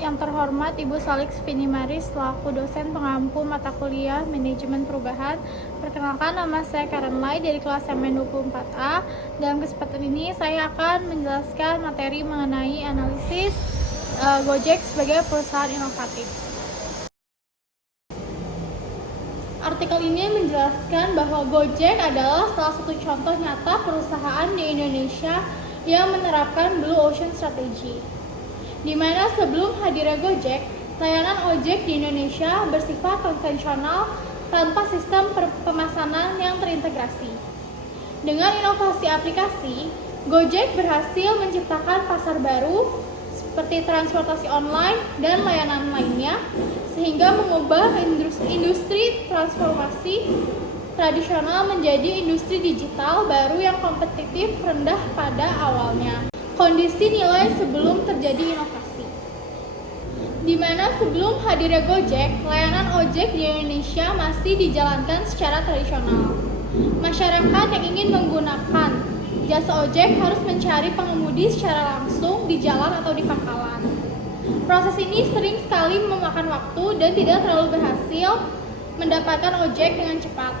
Yang terhormat Ibu Salix Vinimaris selaku dosen pengampu mata kuliah Manajemen Perubahan. Perkenalkan, nama saya Karen Lai dari kelas MN24A. Dalam kesempatan ini saya akan menjelaskan materi mengenai analisis Gojek sebagai perusahaan inovatif. Artikel ini menjelaskan bahwa Gojek adalah salah satu contoh nyata perusahaan di Indonesia yang menerapkan Blue Ocean Strategy, di mana sebelum hadirnya Gojek, layanan ojek di Indonesia bersifat konvensional tanpa sistem pemesanan yang terintegrasi. Dengan inovasi aplikasi, Gojek berhasil menciptakan pasar baru seperti transportasi online dan layanan lainnya, sehingga mengubah industri transformasi tradisional menjadi industri digital baru yang kompetitif rendah pada awalnya. Kondisi nilai sebelum terjadi inovasi, di mana sebelum hadirnya Gojek, layanan ojek di Indonesia masih dijalankan secara tradisional. Masyarakat yang ingin menggunakan jasa ojek harus mencari pengemudi secara langsung di jalan atau di pangkalan. Proses ini sering sekali memakan waktu dan tidak terlalu berhasil mendapatkan ojek dengan cepat.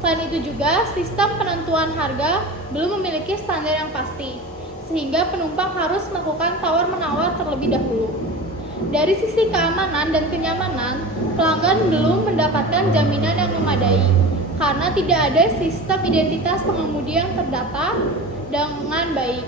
Selain itu juga, sistem penentuan harga belum memiliki standar yang pasti, sehingga penumpang harus melakukan tawar-menawar terlebih dahulu. Dari sisi keamanan dan kenyamanan, pelanggan belum mendapatkan jaminan yang memadai, karena tidak ada sistem identitas pengemudi yang terdata dengan baik.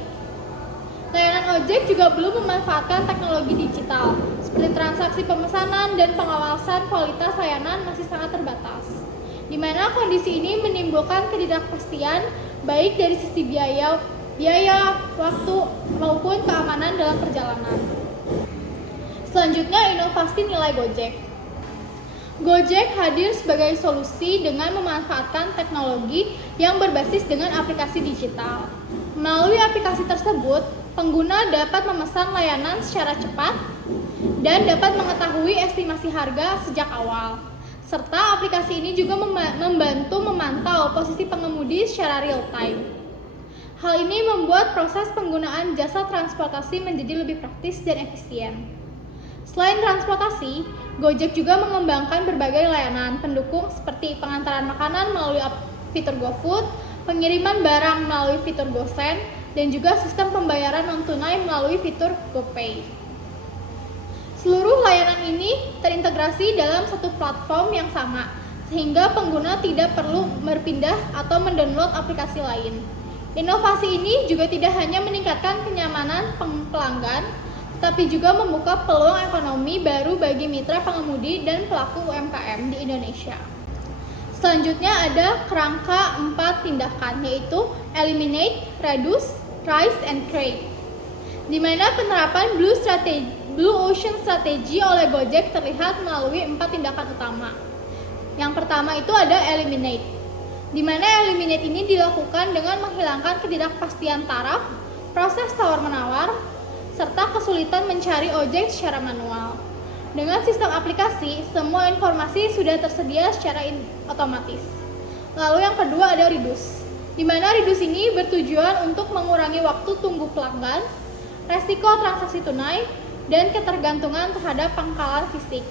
Layanan ojek juga belum memanfaatkan teknologi digital, seperti transaksi pemesanan dan pengawasan kualitas layanan masih sangat terbatas, di mana kondisi ini menimbulkan ketidakpastian baik dari sisi biaya, waktu, maupun keamanan dalam perjalanan. Selanjutnya, inovasi nilai Gojek. Gojek hadir sebagai solusi dengan memanfaatkan teknologi yang berbasis dengan aplikasi digital. Melalui aplikasi tersebut, pengguna dapat memesan layanan secara cepat dan dapat mengetahui estimasi harga sejak awal. Serta aplikasi ini juga membantu memantau posisi pengemudi secara real time. Hal ini membuat proses penggunaan jasa transportasi menjadi lebih praktis dan efisien. Selain transportasi, Gojek juga mengembangkan berbagai layanan pendukung seperti pengantaran makanan melalui fitur GoFood, pengiriman barang melalui fitur GoSend, dan juga sistem pembayaran non-tunai melalui fitur GoPay. Seluruh layanan ini terintegrasi dalam satu platform yang sama, sehingga pengguna tidak perlu berpindah atau mendownload aplikasi lain. Inovasi ini juga tidak hanya meningkatkan kenyamanan pelanggan, tapi juga membuka peluang ekonomi baru bagi mitra pengemudi dan pelaku UMKM di Indonesia. Selanjutnya ada kerangka 4 tindakan, yaitu Eliminate, Reduce, Rise, and Create, di mana penerapan Blue Ocean Strategy oleh Gojek terlihat melalui 4 tindakan utama. Yang pertama itu ada Eliminate, di mana Eliminate ini dilakukan dengan menghilangkan ketidakpastian taraf, proses tawar-menawar, serta kesulitan mencari ojek secara manual. Dengan sistem aplikasi, semua informasi sudah tersedia secara otomatis. Lalu yang kedua ada Reduce, di mana Reduce ini bertujuan untuk mengurangi waktu tunggu pelanggan, resiko transaksi tunai, dan ketergantungan terhadap pangkalan fisik,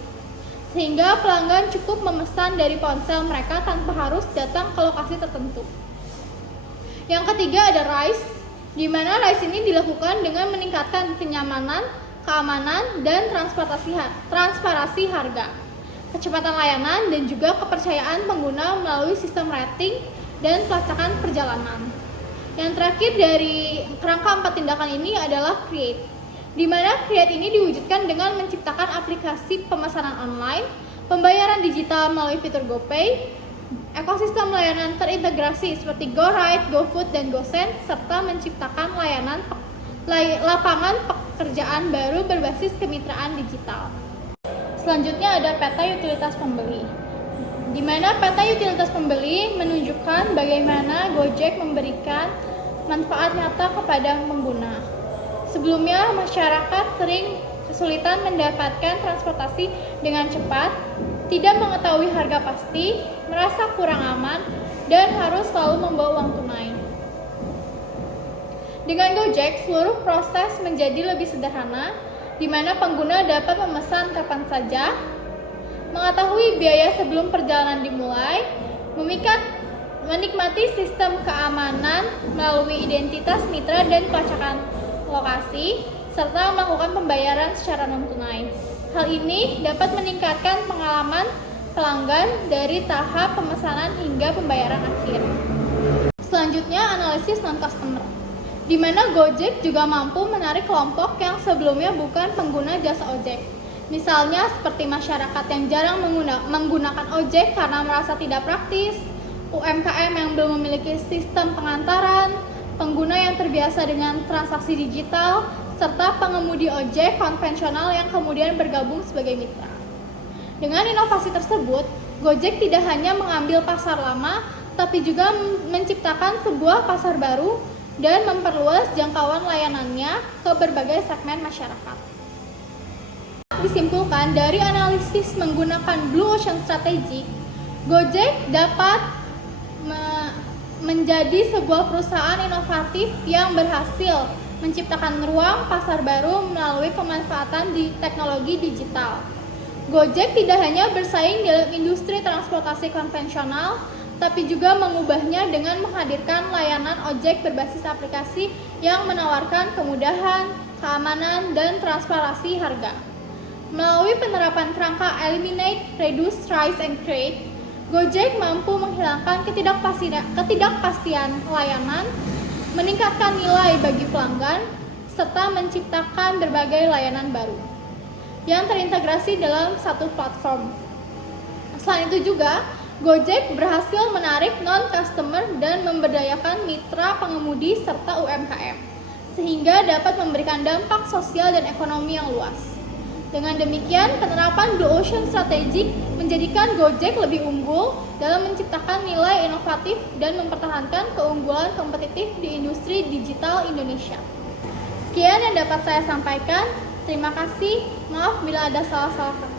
sehingga pelanggan cukup memesan dari ponsel mereka tanpa harus datang ke lokasi tertentu. Yang ketiga ada Rise, di mana Rise ini dilakukan dengan meningkatkan kenyamanan, keamanan, dan transparansi harga, kecepatan layanan, dan juga kepercayaan pengguna melalui sistem rating dan pelacakan perjalanan. Yang terakhir dari kerangka 4 tindakan ini adalah Create, di mana Create ini diwujudkan dengan menciptakan aplikasi pemesanan online, pembayaran digital melalui fitur GoPay, ekosistem layanan terintegrasi seperti GoRide, GoFood, dan GoSend, serta menciptakan lapangan pekerjaan baru berbasis kemitraan digital. Selanjutnya ada peta utilitas pembeli, di mana peta utilitas pembeli menunjukkan bagaimana Gojek memberikan manfaat nyata kepada pengguna. Sebelumnya, masyarakat sering kesulitan mendapatkan transportasi dengan cepat, tidak mengetahui harga pasti, merasa kurang aman, dan harus selalu membawa uang tunai. Dengan Gojek, seluruh proses menjadi lebih sederhana di mana pengguna dapat memesan kapan saja, mengetahui biaya sebelum perjalanan dimulai, menikmati sistem keamanan melalui identitas mitra dan pelacakan lokasi, serta melakukan pembayaran secara non-tunai. Hal ini dapat meningkatkan pengalaman pelanggan dari tahap pemesanan hingga pembayaran akhir. Selanjutnya, analisis non-customer, di mana Gojek juga mampu menarik kelompok yang sebelumnya bukan pengguna jasa ojek. Misalnya seperti masyarakat yang jarang menggunakan ojek karena merasa tidak praktis, UMKM yang belum memiliki sistem pengantaran, pengguna yang terbiasa dengan transaksi digital, serta pengemudi ojek konvensional yang kemudian bergabung sebagai mitra. Dengan inovasi tersebut, Gojek tidak hanya mengambil pasar lama, tapi juga menciptakan sebuah pasar baru dan memperluas jangkauan layanannya ke berbagai segmen masyarakat. Disimpulkan dari analisis menggunakan Blue Ocean Strategy, Gojek dapat menjadi sebuah perusahaan inovatif yang berhasil menciptakan ruang pasar baru melalui pemanfaatan teknologi digital. Gojek tidak hanya bersaing dalam industri transportasi konvensional, tapi juga mengubahnya dengan menghadirkan layanan ojek berbasis aplikasi yang menawarkan kemudahan, keamanan, dan transparansi harga. Melalui penerapan kerangka Eliminate, Reduce, Rise, and Create, Gojek mampu menghilangkan ketidakpastian layanan, meningkatkan nilai bagi pelanggan, serta menciptakan berbagai layanan baru yang terintegrasi dalam satu platform. Selain itu juga, Gojek berhasil menarik non-customer dan memberdayakan mitra pengemudi serta UMKM, sehingga dapat memberikan dampak sosial dan ekonomi yang luas. Dengan demikian, penerapan Blue Ocean Strategy menjadikan Gojek lebih unggul dalam menciptakan nilai inovatif dan mempertahankan keunggulan kompetitif di industri digital Indonesia. Sekian yang dapat saya sampaikan. Terima kasih. Maaf bila ada salah-salah kata.